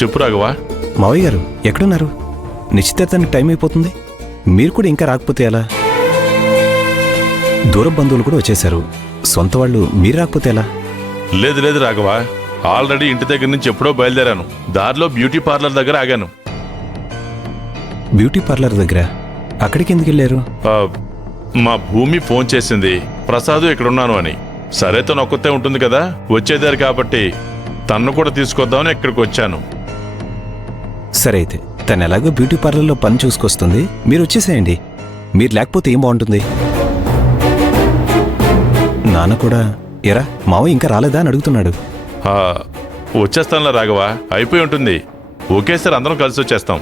చెప్పు రాఘవా. మావయ్య గారు ఎక్కడున్నారు? నిశ్చితార్థానికి టైం అయిపోతుంది. మీరు కూడా ఇంకా రాకపోతే ఎలా? దూరం బంధువులు కూడా వచ్చేశారు. సొంత వాళ్ళు మీరు రాకపోతే ఎలా? లేదు లేదు రాఘవా, ఆల్రెడీ ఇంటి దగ్గర నుంచి ఎప్పుడో బయలుదేరాను. దారిలో బ్యూటీ పార్లర్ దగ్గర ఆగాను. బ్యూటీ పార్లర్ దగ్గర? అక్కడికి ఎందుకు వెళ్ళారు? మా భూమి ఫోన్ చేసింది ప్రసాద్ ఇక్కడున్నాను అని. సరే తను ఒక్కతే ఉంటుంది కదా, వచ్చేదారు కాబట్టి తన్ను కూడా తీసుకొద్దామని ఇక్కడికి వచ్చాను. సరే అయితే తను ఎలాగో బ్యూటీ పార్లర్లో పని చూసుకొస్తుంది, మీరు వచ్చేసేయండి. మీరు లేకపోతే ఏం బాగుంటుంది? నాన్న కూడా ఎరా మావయ్య ఇంకా రాలేదా అని అడుగుతున్నాడు. వచ్చేస్తానులే రాఘవా, అయిపోయి ఉంటుంది. ఒకేసారి అందరం కలిసి వచ్చేస్తాం.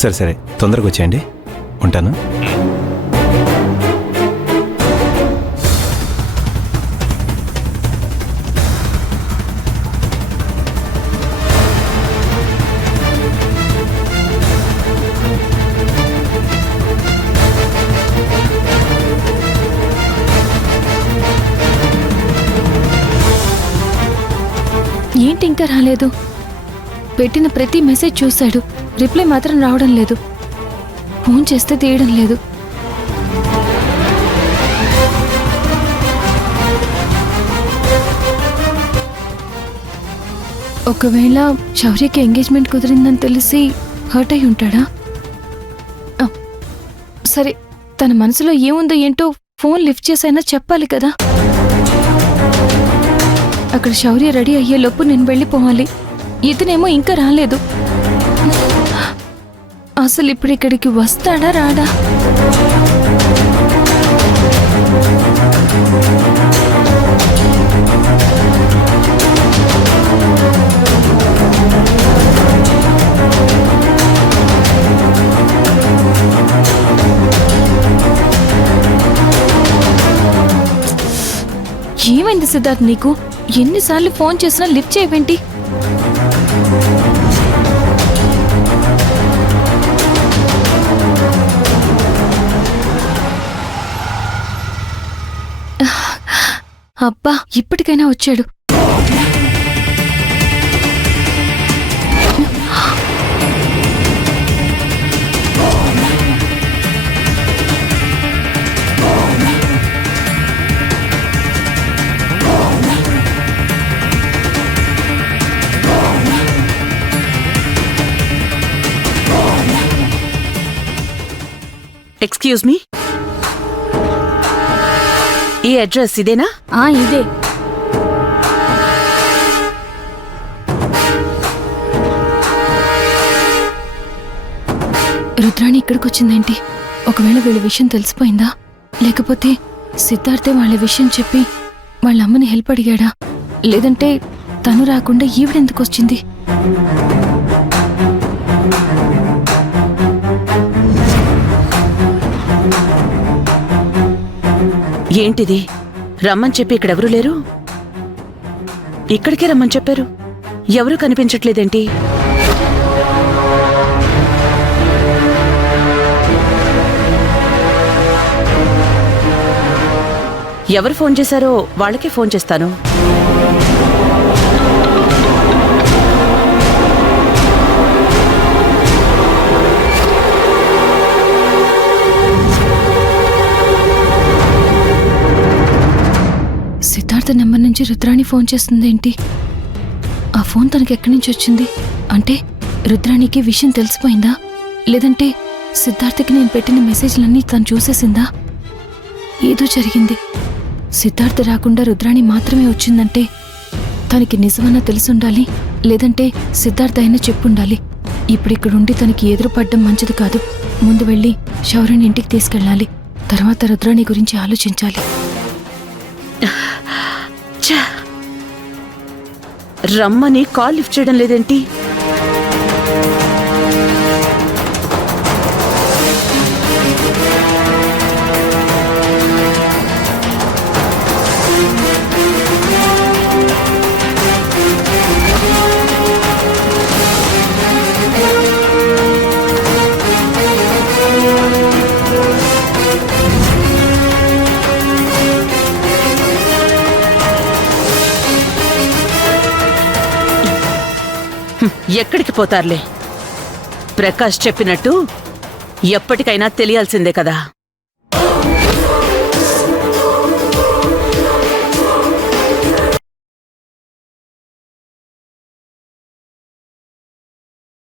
సరే సరే తొందరగా వచ్చేయండి. ఉంటాను. ఏంటి ఇంకా రాలేదు? పెట్టిన ప్రతి మెసేజ్ చూశాడు, రిప్లై మాత్రం రావడం లేదు. ఫోన్ చేస్తే తీయడం లేదు. ఒకవేళ శౌర్యకి ఎంగేజ్మెంట్ కుదిరిందని తెలిసి హర్ట్ అయి ఉంటాడా? సరే, తన మనసులో ఏముందో ఏంటో ఫోన్ లిఫ్ట్ చేసైనా చెప్పాలి కదా. అక్కడ శౌర్య రెడీ అయ్యేలోపు నేను వెళ్ళిపోవాలి. ఇతనేమో ఇంకా రాలేదు. అసలు ఇప్పుడు ఇక్కడికి వస్తాడా రాడా? ఏమైంది సిద్ధార్థ్ నీకు? ఎన్నిసార్లు ఫోన్ చేసినా లిఫ్ట్ చేయవేంటి? అబ్బా, ఇప్పటికైనా వచ్చాడు. ఎక్స్క్యూజ్ మీ, ఈ అడ్రస్ ఇదేనా? ఇదే. రుద్రాణి ఇక్కడికి వచ్చిందేంటి? ఒకవేళ వీళ్ళ విషయం తెలిసిపోయిందా? లేకపోతే సిద్ధార్థే వాళ్ళ విషయం చెప్పి వాళ్ళ అమ్మని హెల్ప్ అడిగాడా? లేదంటే తను రాకుండా ఈవిడెందుకు వచ్చింది? ఏంటిది? రమ్మని చెప్పి ఇక్కడెవరూ లేరు? ఇక్కడికే రమ్మని చెప్పారు, ఎవరూ కనిపించట్లేదేంటి? ఎవరు ఫోన్ చేశారో వాళ్ళకే ఫోన్ చేస్తాను. సిద్ధార్థ నెంబర్ నుంచి రుద్రాణి ఫోన్ చేస్తుందేంటి? ఆ ఫోన్ తనకి ఎక్కడి నుంచి వచ్చింది? అంటే రుద్రాణికి విషయం తెలిసిపోయిందా? లేదంటే సిద్ధార్థకి నేను పెట్టిన మెసేజ్లన్నీ తను చూసేసిందా? ఏదో జరిగింది. సిద్ధార్థ రాకుండా రుద్రాణి మాత్రమే వచ్చిందంటే తనకి నిజమన్నా తెలుసుండాలి, లేదంటే సిద్ధార్థ అయినా చెప్పుండాలి. ఇప్పుడిక్కడుండి తనకి ఎదురుపడ్డం మంచిది కాదు. ముందు వెళ్ళి శౌర్యని ఇంటికి తీసుకెళ్ళాలి. తర్వాత రుద్రాణి గురించి ఆలోచించాలి. రమ్మని కాల్ లిఫ్ట్ చేయడం లేదేంటి? ఎక్కడికి పోతారులే. ప్రకాష్ చెప్పినట్టు ఎప్పటికైనా తెలియాల్సిందే కదా.